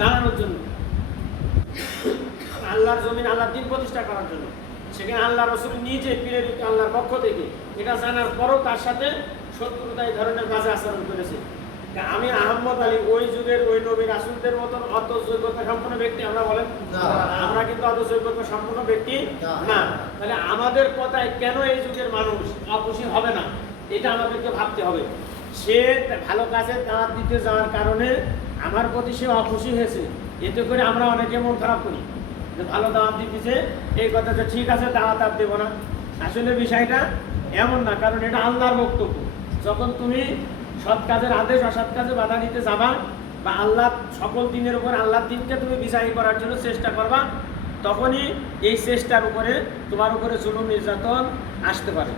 দাঁড়ানোর জন্য। আল্লাহর জমিন আল্লাহর দিন প্রতিষ্ঠা করার জন্য। সেখানে আল্লাহ রসুল নিজে প্রেরিত আল্লাহর পক্ষ থেকে এটা জানার পরও তার সাথে শত্রুতা এই ধরনের বাজে আচরণ করেছে। আমি আহম্মদ আলী ওই যুগের ওই নবী রাসুলদের মতন অত যোগ্যতা সম্পন্ন ব্যক্তি আমরা বলেন? আমরা কিন্তু অত যোগ্যতা সম্পন্ন ব্যক্তি না। তাহলে আমাদের কথায় কেন এই যুগের মানুষ অখুশি হবে না? এটা আমাদেরকে ভাবতে হবে। সে ভালো কাজে দাঁত দিতে যাওয়ার কারণে আমার প্রতি সে অখুশি হয়েছে। এতে করে আমরা অনেকে মন খারাপ করি। যে ভালো দাওয়াত দিতেছে, এই কথাটা ঠিক আছে, দাওয়াত আর দেবো না। আসলে বিষয়টা এমন না, কারণ এটা আল্লাহর বক্তব্য। যখন তুমি সৎ কাজের আদেশ, অসৎ কাজে বাধা দিতে যাবা বা আল্লাহ সকল দিনের উপর আল্লাহর দিনকে তুমি বিজয়ী করার জন্য চেষ্টা করবা, তখনই এই চেষ্টার উপরে তোমার উপরে জুলুম, নির্যাতন আসতে পারে।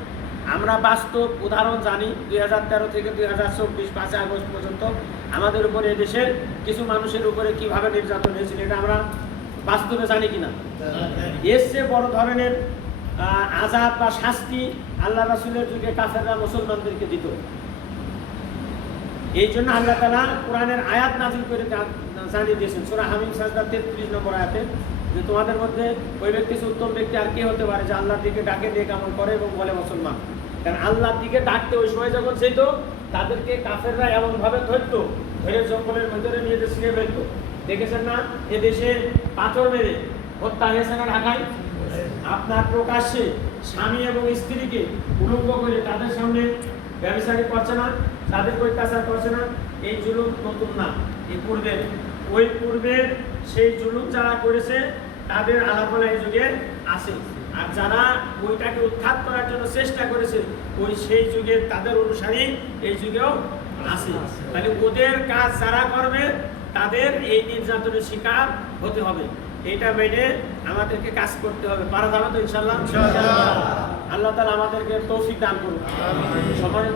আমরা বাস্তব উদাহরণ জানি দুই হাজার তেরো থেকে দুই হাজার চব্বিশ পাঁচই আগস্ট পর্যন্ত আমাদের উপরে দেশের কিছু মানুষের উপরে কীভাবে নির্যাতন হয়েছিল এটা আমরা বাস্তবে জানি কিনা। চেয়ে বড় ধরনের আজাদ বা শাস্তি আল্লাহ রাসুলের যুগে কাফেররা মুসলমানদেরকে দিত। এই জন্য আল্লাহ তালা কোরআনের আয়াত নাজিল করে জানিয়ে দিয়েছেন। সুরা হামিম সাজদা তেত্রিশ নম্বর আয়াতে, যে তোমাদের মধ্যে ওই ব্যক্তি উত্তম ব্যক্তি আর কে হতে পারে যে আল্লাহর দিকে ডাকে দিয়ে আমল করে এবং বলে মুসলমান? কারণ আল্লাহর দিকে ডাকতে ওই সময় যখন সেই তো তাদেরকে কাফেররা এমনভাবে ধরতো, ধরে জঙ্গলের ভিতরে নিয়ে ছিঁড়ে ফেলতো। দেখেছেন না? এ দেশে পাথর মেরে হত্যা হয়েছে না ঢাকায়? আপনার প্রকাশ্যে স্বামী এবং স্ত্রীকে উলঙ্গ করে তাদের সামনে ব্যবসায়ী করছে না তাদেরকে অত্যাচার করছে না এই জুলুম নতুন না এই পূর্বের ওই পূর্বের সেই জুলুম যারা করেছে তাদের আলাপনা এই যুগে আছে। আর যারা ওইটাকে উৎখাত করার জন্য চেষ্টা করেছে ওই সেই যুগে তাদের অনুসারী এই যুগেও আছে। তাহলে ওদের কাজ যারা করবে তাদের এই নির্যাতনের শিকার হতে হবে। এটা মেনে আমাদেরকে কাজ করতে হবে। পারা যাবে তো ইনশাল্লাহ আল্লাহ তালা আমাদেরকে তৌফিক দান করুন সম্মানিত